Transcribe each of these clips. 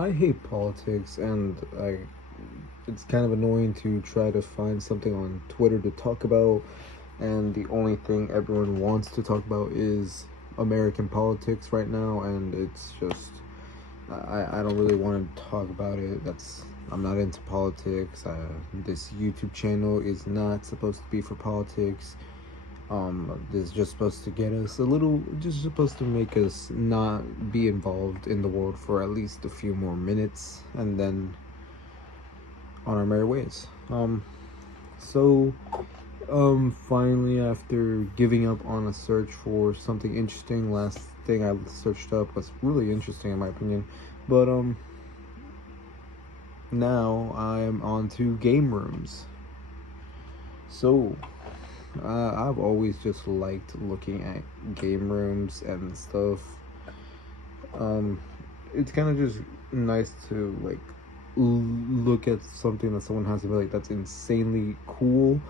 I hate politics, and it's kind of annoying to try to find something on Twitter to talk about, and the only thing everyone wants to talk about is American politics right now, and it's just I don't really want to talk about it. I'm not into politics. This YouTube channel is not supposed to be for politics. This is just supposed to get us a little, just supposed to make us not be involved in the world for at least a few more minutes, and then on our merry ways. So, finally, after giving up on a search for something interesting, last thing I searched up was really interesting in my opinion, but now I'm on to game rooms. So, I've always just liked looking at game rooms and stuff. Um, it's kind of just nice to like look at something that someone has to be like that's insanely cool,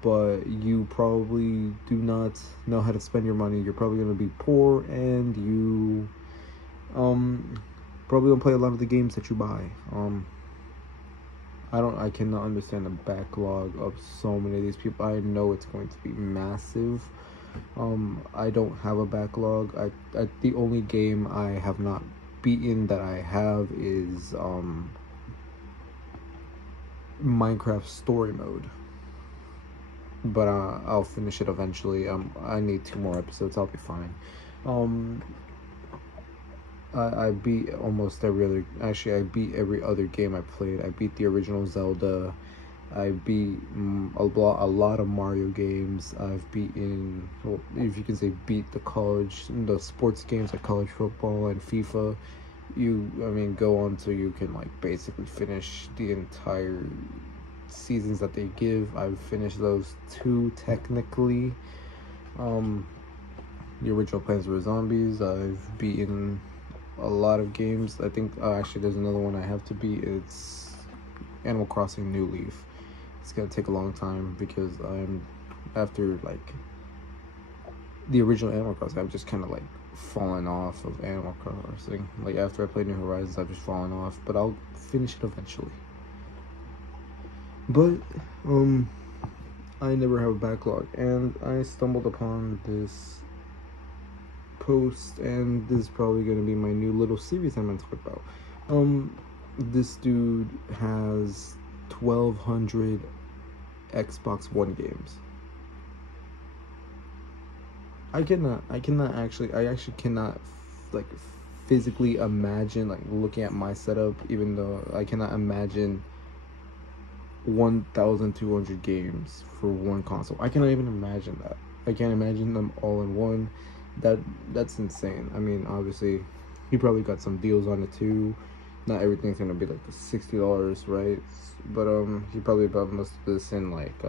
but you probably do not know how to spend your money. You're probably gonna be poor, and you probably don't play a lot of the games that you buy. I cannot understand the backlog of so many of these people. I know it's going to be massive. I don't have a backlog. The only game I have not beaten that I have is Minecraft story mode. But I'll finish it eventually. I need 2 more episodes. I'll be fine. Um, I beat almost every other. Actually, I beat every other game I played. I beat the original Zelda. I beat a lot of Mario games. I've beaten, well, if you can say beat the sports games like college football and FIFA. I mean, go on so you can like basically finish the entire seasons that they give. I've finished those two technically. Um, the original Plants vs Zombies. I've beaten a lot of games. I think actually there's another one I have to beat. It's Animal Crossing New Leaf. It's gonna take a long time because I'm after like the original Animal Crossing. I've just kind of like fallen off of Animal Crossing. Like after I played New Horizons, I've just fallen off. But I'll finish it eventually. But I never have a backlog, and I stumbled upon this post, and this is probably going to be my new little series I'm going to talk about. This dude has 1,200 Xbox One games. I actually cannot like physically imagine like looking at my setup, even though I cannot imagine 1,200 games for one console. I cannot even imagine that. I can't imagine them all in one. That's insane. I mean, obviously, he probably got some deals on it too. Not everything's gonna be like the $60, right? But he probably bought most of this in like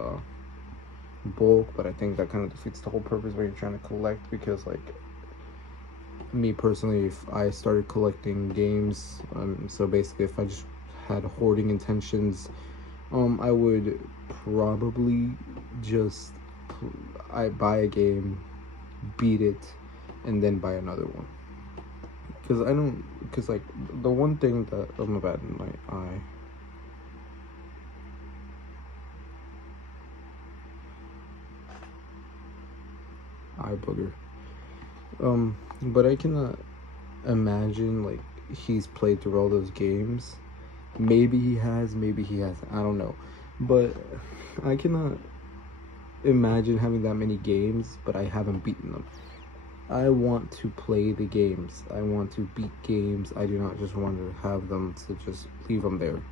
bulk. But I think that kind of defeats the whole purpose when you're trying to collect, because like me personally, if I started collecting games, so basically if I just had hoarding intentions, I would probably just I buy a game, beat it, and then buy another one. Because like the one thing that I'm about in my eye booger. But I cannot imagine like he's played through all those games. Maybe he has, maybe he hasn't. I don't know. But I cannot imagine having that many games, but I haven't beaten them. I want to play the games. I want to beat games. I do not just want to have them to just leave them there.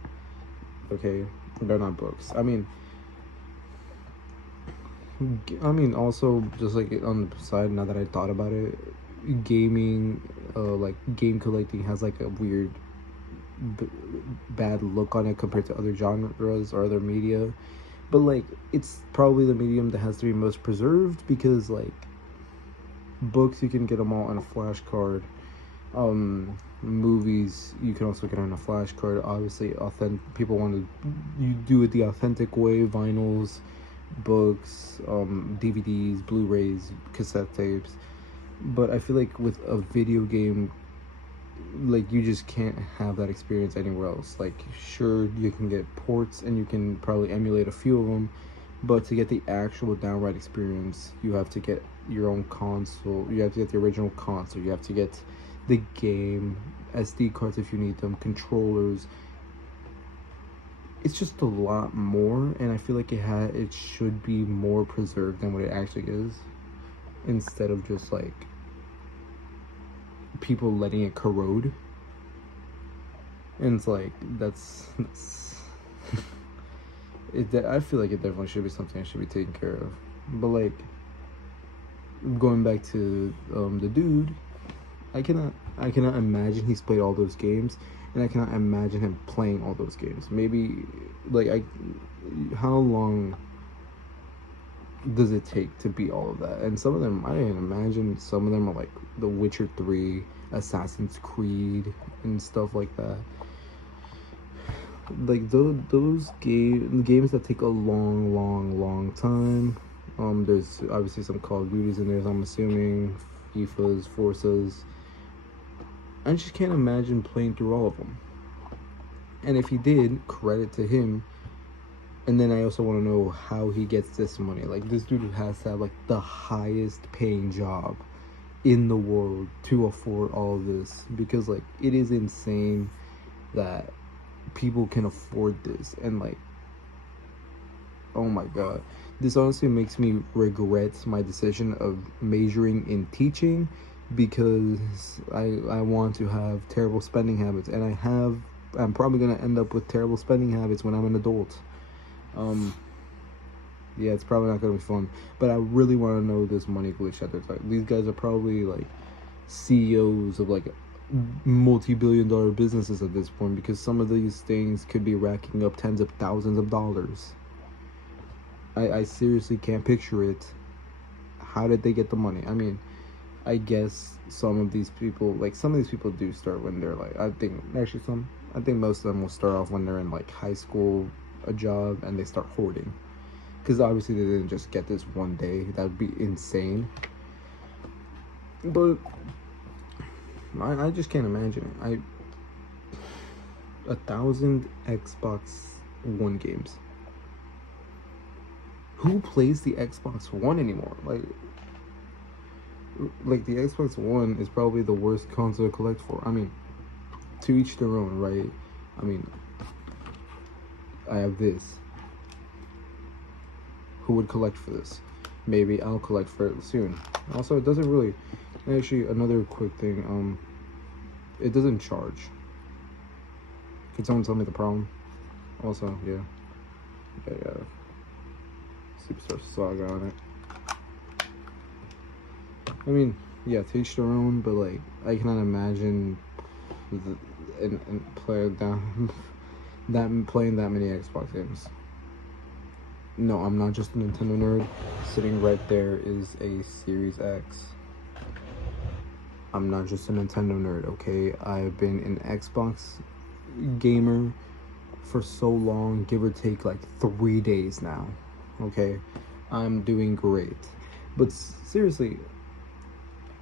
Okay? They're not books. Also, just like on the side, now that I thought about it, gaming, like game collecting has like a weird bad look on it compared to other genres or other media. But like it's probably the medium that has to be most preserved, because like books you can get them all on a flashcard. Movies you can also get on a flashcard. Obviously people want to you do it the authentic way: vinyls, books, DVDs, Blu-rays, cassette tapes. But I feel like with a video game, like you just can't have that experience anywhere else. Like, sure, you can get ports and you can probably emulate a few of them, but to get the actual downright experience, you have to get your own console. You have to get the original console. You have to get the game, SD cards if you need them, controllers. It's just a lot more, and I feel like it should be more preserved than what it actually is, instead of just like people letting it corrode. And it's like that's I feel like it definitely should be something that should be taken care of. But like, going back to the dude, I cannot imagine he's played all those games, and I cannot imagine him playing all those games. Maybe like how long does it take to beat all of that? And some of them, I didn't imagine some of them are like The Witcher 3, Assassin's Creed, and stuff like that. Like those games that take a long time. There's obviously some Call of Duties in there, so I'm assuming FIFA's, Forza's. I just can't imagine playing through all of them. And if he did, credit to him. And then I also want to know how he gets this money. Like, this dude has to have like the highest paying job in the world to afford all of this, because like it is insane that people can afford this. And like, oh my god, this honestly makes me regret my decision of majoring in teaching, because I want to have terrible spending habits, and I'm probably gonna end up with terrible spending habits when I'm an adult. Yeah, it's probably not gonna be fun, but I really want to know this money glitch at their time. These guys are probably like CEOs of like multi-billion-dollar businesses at this point, because some of these things could be racking up tens of thousands of dollars. I seriously can't picture it. How did they get the money? I mean, I guess some of these people do start when they're like, I think most of them will start off when they're in like high school, a job, and they start hoarding, because obviously they didn't just get this one day. That would be insane. But I just can't imagine it. 1,000 Xbox One games. Who plays the Xbox One anymore? Like the Xbox One is probably the worst console to collect for. I mean, to each their own, right? I mean, I have this. Who would collect for this? Maybe I'll collect for it soon. Also, it doesn't really. Actually, another quick thing. It doesn't charge. Can someone tell me the problem? Also, yeah. Superstar Saga on it. I mean, yeah, to each their own, but like, I cannot imagine playing that many Xbox games. No, I'm not just a Nintendo nerd. Sitting right there is a Series X. I'm not just a Nintendo nerd, okay? I've been an Xbox gamer for so long, give or take like 3 days now, okay? I'm doing great. But seriously,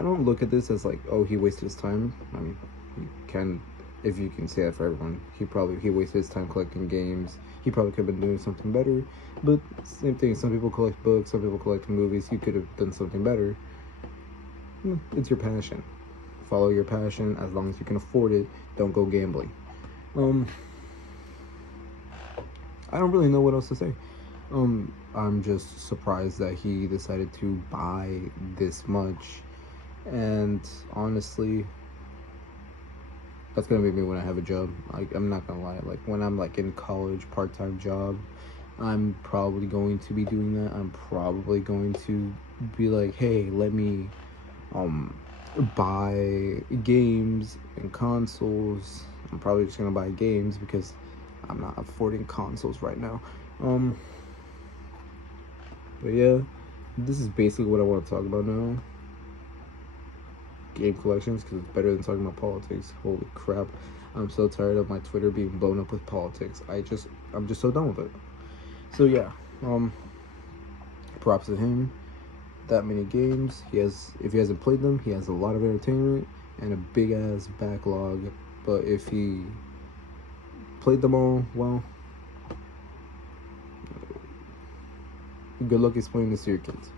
I don't look at this as like, oh, he wasted his time. I mean, he can, if you can say that for everyone, he wasted his time collecting games. He probably could have been doing something better. But same thing, some people collect books, some people collect movies. You could have done something better. It's your passion. Follow your passion as long as you can afford it. Don't go gambling. I don't really know what else to say. I'm just surprised that he decided to buy this much. And honestly, that's gonna be me when I have a job. Like, I'm not gonna lie, like when I'm like in college, part-time job, I'm probably going to be doing that. I'm probably going to be like, hey, let me buy games and consoles. I'm probably just gonna buy games because I'm not affording consoles right now. But yeah, this is basically what I want to talk about now. Game collections, because it's better than talking about politics. Holy crap, I'm so tired of my Twitter being blown up with politics. I'm just so done with it. So yeah, props to him. That many games he has. If he hasn't played them, he has a lot of entertainment. and a big ass backlog. But if he played them all well, good luck explaining this to your kids.